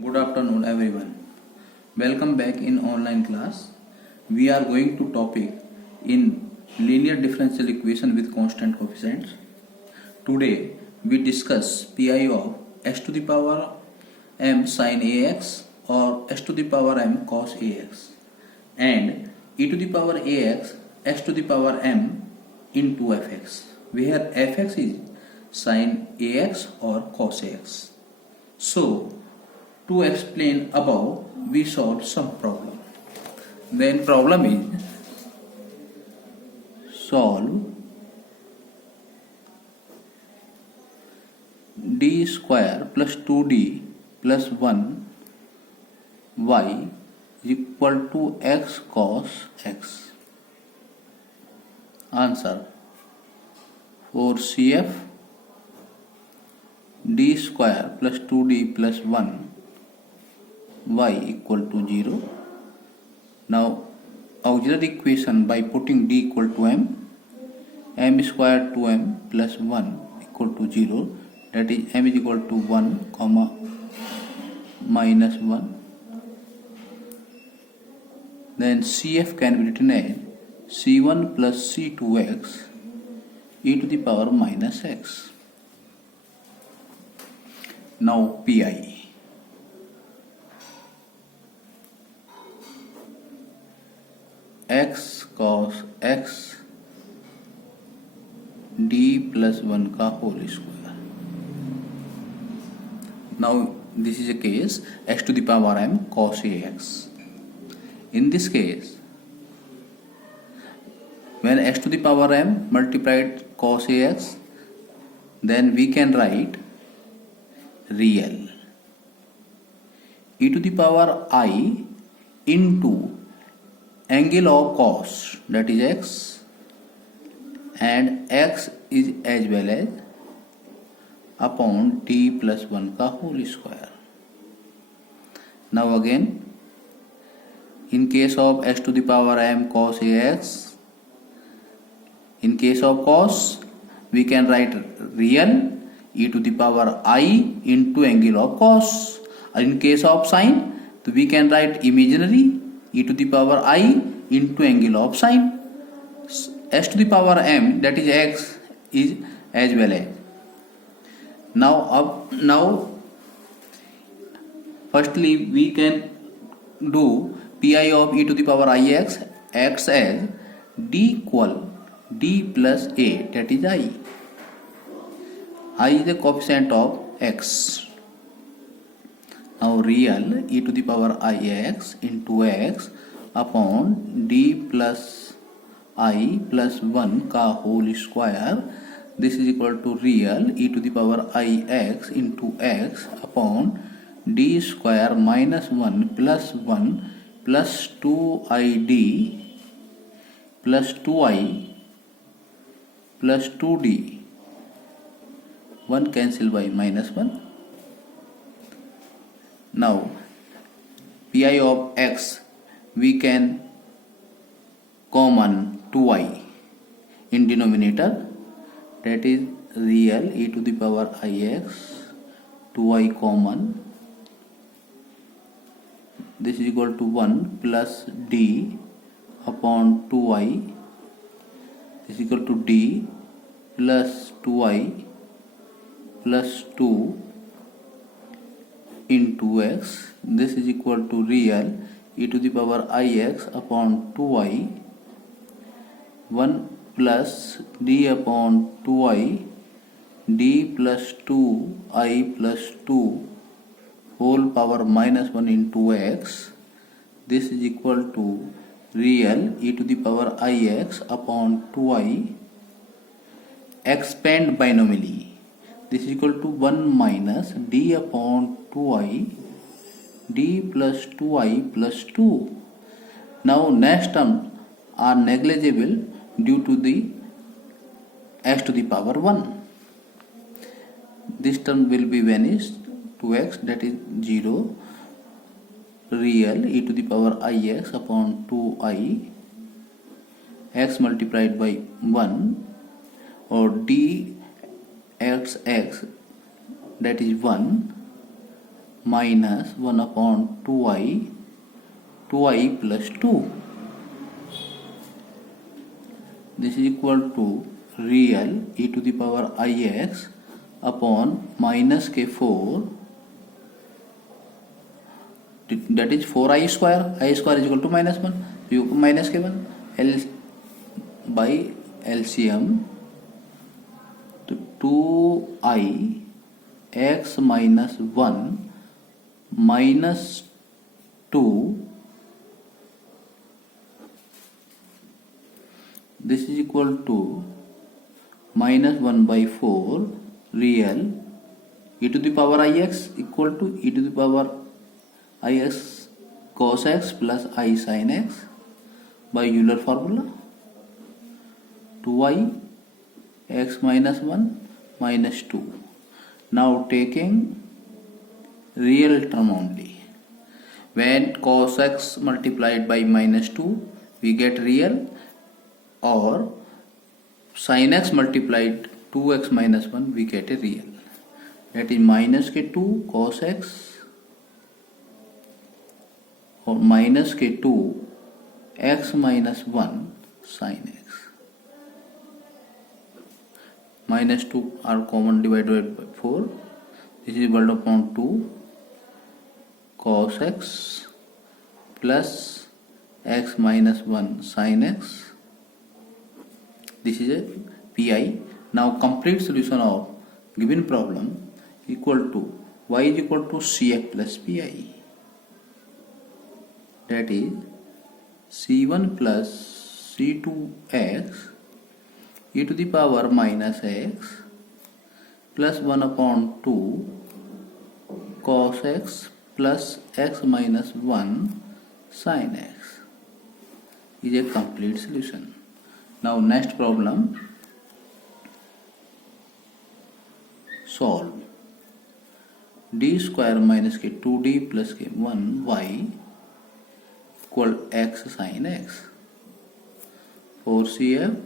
Good afternoon everyone. Welcome back in online class. We are going to topic in linear differential equation with constant coefficients. Today we discuss pi of s to the power m sin ax or s to the power m cos ax and e to the power ax s to the power m into fx, where fx is sin ax or cos ax. So to explain above, we solve some problem. Then problem is solve d square plus 2d plus 1 y is equal to x cos x. Answer: for CF, d square plus 2d plus 1 y equal to 0. Now auxiliary equation by putting d equal to m square 2m plus 1 equal to 0, that is m is equal to 1 comma minus 1. Then CF can be written as c1 plus c2x e to the power minus x. Now pi. x cos x d plus 1 का whole square. Now this is a case x to the power m cos ax. In this case, when x to the power m multiplied cos ax, then we can write real e to the power I into angle of cos, that is x, and x is as well as upon t plus 1 का whole square. Now again, in case of x to the power m cos ax, in case of cos we can write real e to the power I into angle of cos. In case of sin, we can write imaginary e to the power I into angle of sin. S to the power m, that is x, is as well as. Now firstly we can do pi of e to the power ix x as d equal d plus a, that is I is the coefficient of x. Now real e to the power ix into x upon d plus I plus 1 का whole square. This is equal to real e to the power ix into x upon d square minus 1 plus 2id plus 2i plus 2d. 1 cancel by minus 1. Now pi of x we can common 2i in denominator, that is real e to the power ix 2i common. This is equal to 1 plus d upon 2i. This is equal to d plus 2i plus 2 into x. This is equal to real e to the power ix upon 2i 1 plus d upon 2i d plus 2i plus 2 whole power minus 1 into x. This is equal to real e to the power ix upon 2i expand binomially. This is equal to 1 minus d upon 2i d plus 2i plus 2. Now next term are negligible due to the x to the power 1. This term will be vanished to x, that is 0. Real e to the power ix upon 2i x multiplied by 1 or d x, that is 1 minus 1 upon 2i plus 2. This is equal to real e to the power ix upon minus k4, that is 4i square. I square is equal to minus 1, you minus k1 L by LCM to 2i x minus 1 minus 2, this is equal to minus 1 by 4 real e to the power ix equal to e to the power ix cos x plus I sin x by Euler formula. 2i x minus 1 minus 2. Now taking real term only. When cos x multiplied by minus 2 we get real, or sin x multiplied 2x minus 1 we get a real, that is minus k2 cos x or minus k2 x minus 1 sin x. Minus 2 are common, divided by 4. This is equal to upon 2 cos x plus x minus 1 sin x. This is a pi. Now complete solution of given problem equal to y is equal to cf plus pi, that is c1 plus c2x e to the power minus x plus 1 upon 2 cos x plus x minus 1 sin x is a complete solution. Now next problem, solve d square minus k 2d plus k 1y equal x sin x. For CF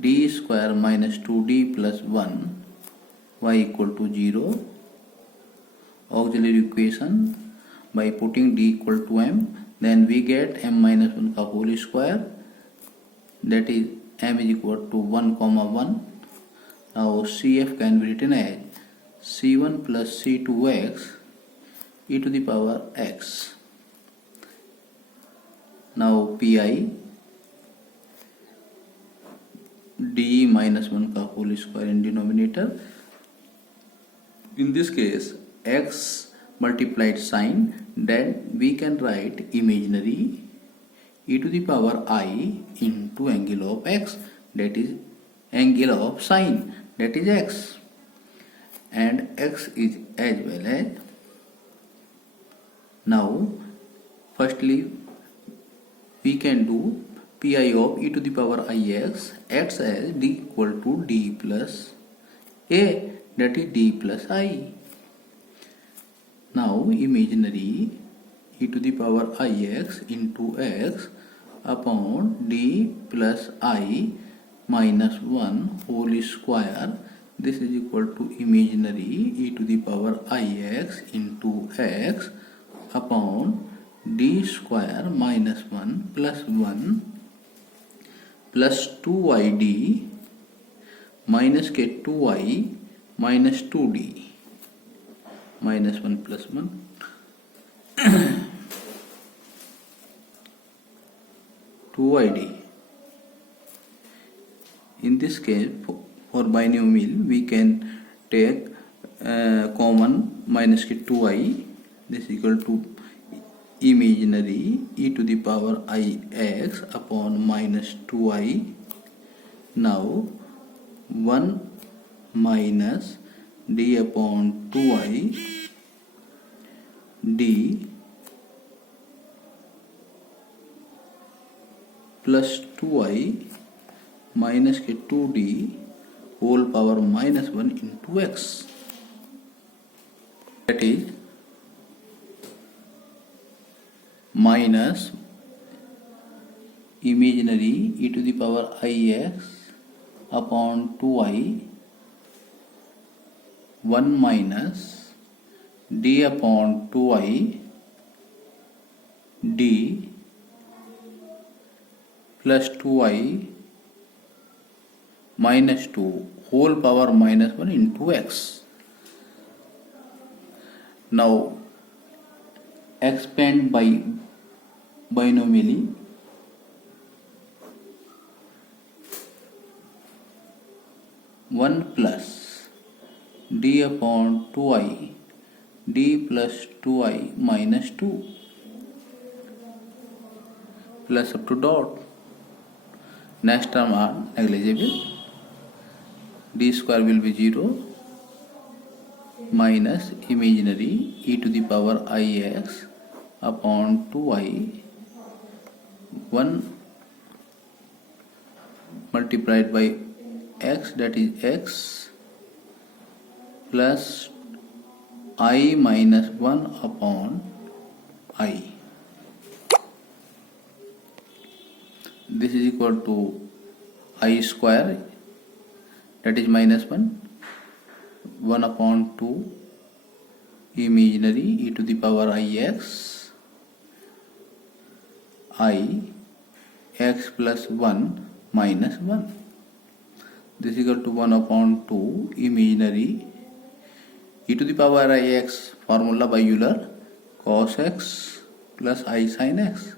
d square minus 2d plus 1 y equal to 0. Auxiliary equation by putting d equal to m, then we get m minus 1 का whole square, that is m is equal to 1 comma 1. Now CF can be written as c1 plus c2x e to the power x. Now pi d minus 1 का whole square in denominator. In this case x multiplied sin, then we can write imaginary e to the power I into angle of x, that is angle of sin, that is x, and x is as well as. Now firstly we can do pi of e to the power ix x as d equal to d plus a, that is d plus I. Now imaginary e to the power ix into x upon d plus I minus 1 whole square, this is equal to imaginary e to the power ix into x upon d square minus 1 plus 1 plus 2yd minus k 2i minus 2d minus 1 plus 1 2yd. In this case for binomial we can take common minus k 2i, this is equal to imaginary e to the power ix upon minus 2i. Now 1 minus d upon 2i d plus 2i minus k 2d whole power minus 1 into x, that is minus imaginary e to the power ix upon 2i 1 minus d upon 2i d plus 2i minus 2 whole power minus 1 into x. Now expand by binomially. 1 plus d upon 2i d plus 2i minus 2 plus up to dot. Next term are negligible. D square will be 0 minus imaginary e to the power ix upon 2i 1 multiplied by x, that is x, plus I minus 1 upon I. This is equal to I square, that is minus 1, 1 upon 2 imaginary e to the power ix I x plus 1 minus 1. This is equal to 1 upon 2 imaginary e to the power ix, formula by Euler, cos x plus I sin x.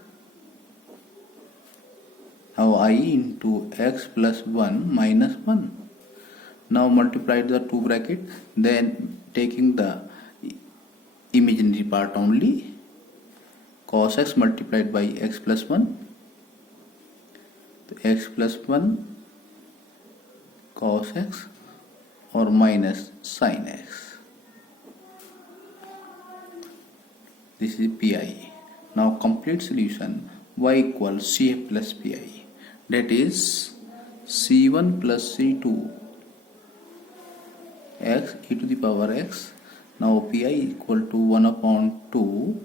Now I into x plus 1 minus 1. Now multiply the two bracket, then taking the imaginary part only, cos x multiplied by x plus 1, so x plus 1 cos x or minus sin x. This is pi. Now complete solution, y equals cf plus pi, that is c1 plus c2 x e to the power x. Now pi equal to 1 upon 2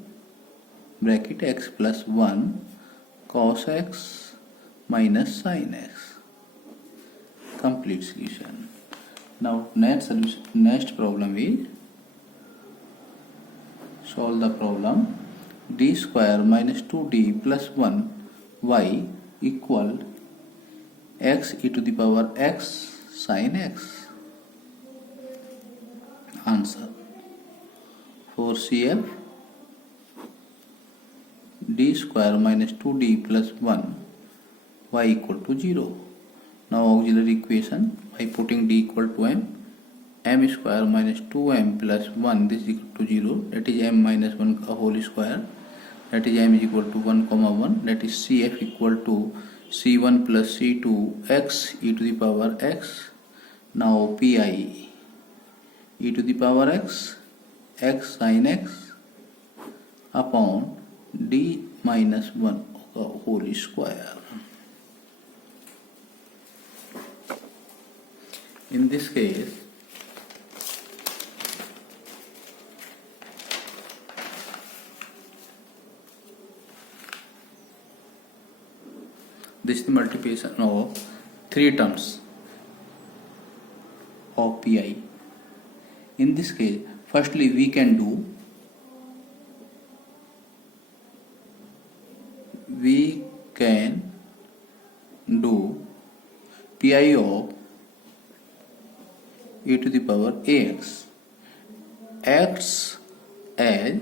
bracket x plus 1 cos x minus sin x. Complete solution. Now next problem is solve the problem. D square minus 2d plus 1 y equal x e to the power x sin x. Answer. For CF, d square minus 2d plus 1 y equal to 0. Now auxiliary equation, by putting d equal to m square minus 2m plus 1, this is equal to 0, that is m minus 1 whole square, that is m is equal to 1 comma 1, that is cf equal to c1 plus c2 x e to the power x. Now pi e to the power x x sin x upon d minus 1 whole square. In this case, this is the multiplication of three terms of pi. In this case, firstly we can do pi of e to the power ax acts as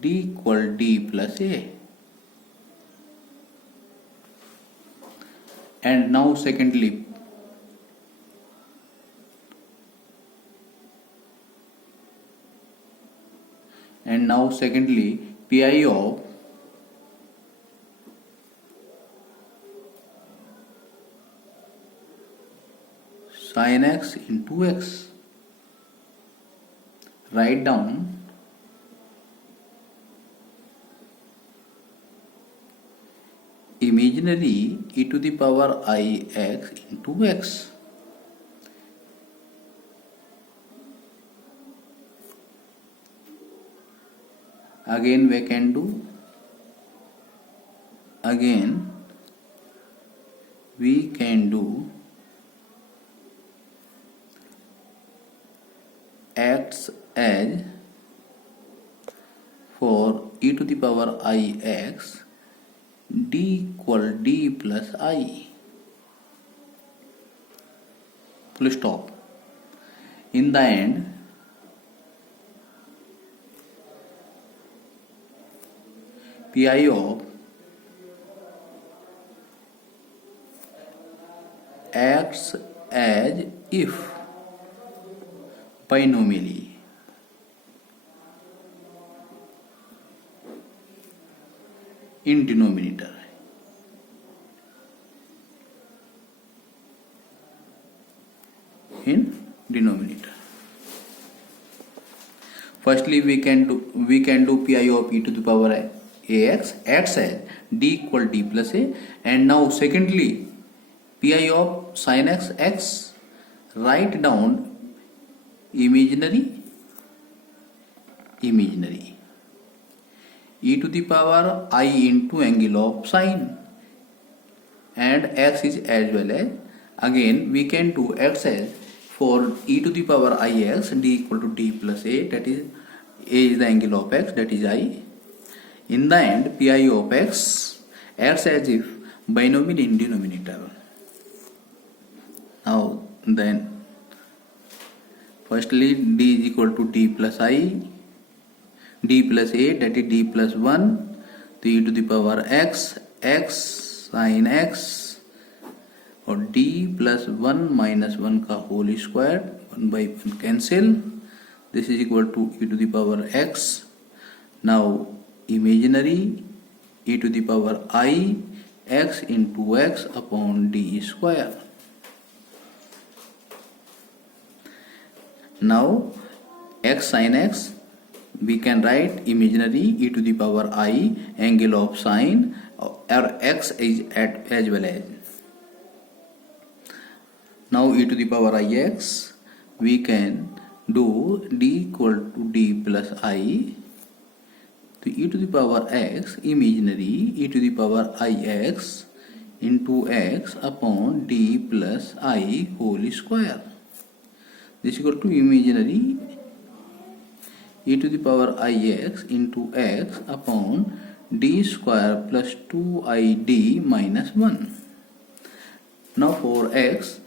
d equal d plus a. And now secondly, pi of sin x into x. Write down imaginary e to the power I x into x. Again we can do acts as for e to the power ix d equal d plus I. Full stop. In the end, pi of acts as if binomially in denominator. Firstly, we can do pi of e to the power ax acts as d equal d plus a, and now secondly pi of sin x write down imaginary e to the power I into angle of sine, and x is as well as, again we can do x as for e to the power ix d equal to d plus a, that is a is the angle of x, that is I. In the end, pi of x acts as if binomial in denominator. Now then, firstly d is equal to d plus I, d plus a, that is d plus 1 to e to the power x sin x, और d plus 1 minus 1 का whole square, 1 by 1 cancel, this is equal to e to the power x. Now imaginary e to the power I x into x upon d square. Now x sin x, we can write imaginary e to the power I angle of sine, or x is at as well as. Now e to the power ix, we can do d equal to d plus I to e to the power x imaginary e to the power ix into x upon d plus I whole square. This is equal to imaginary e to the power ix into x upon d square plus 2id minus 1. Now for x,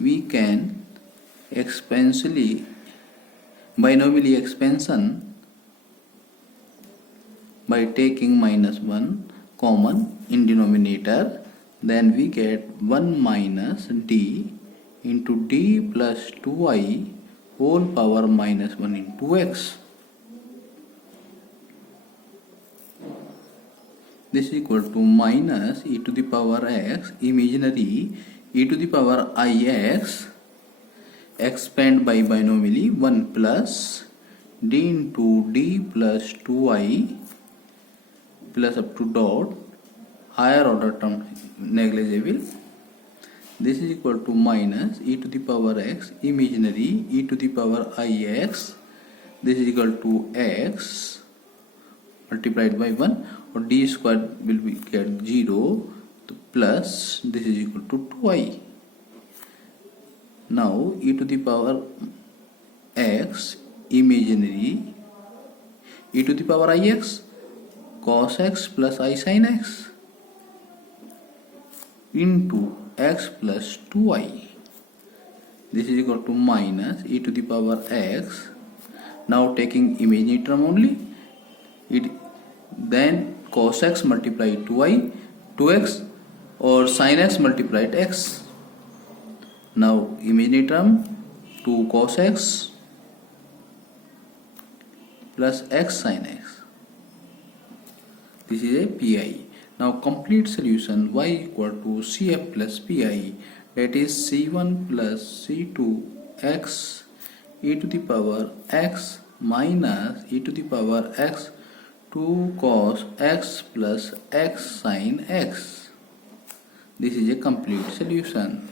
we can binomially expansion by taking minus 1 common in denominator, then we get 1 minus d into d plus 2i whole power minus 1 into x. This is equal to minus e to the power x imaginary e to the power ix expand by binomially 1 plus d into d plus 2i plus up to dot, higher order term negligible. This is equal to minus e to the power x imaginary e to the power ix, this is equal to x multiplied by 1, or d square will be get 0 plus this is equal to 2i. Now e to the power x imaginary e to the power ix cos x plus I sin x into x plus 2i. This is equal to minus e to the power x. Now taking imaginary term only, then cos x multiplied 2x, or sin x multiplied x. Now imaginary term 2 cos x plus x sin x. This is a pi. Now complete solution y equal to cf plus pi, that is c1 plus c2 x e to the power x minus e to the power x 2 cos x plus x sin x. This is a complete solution.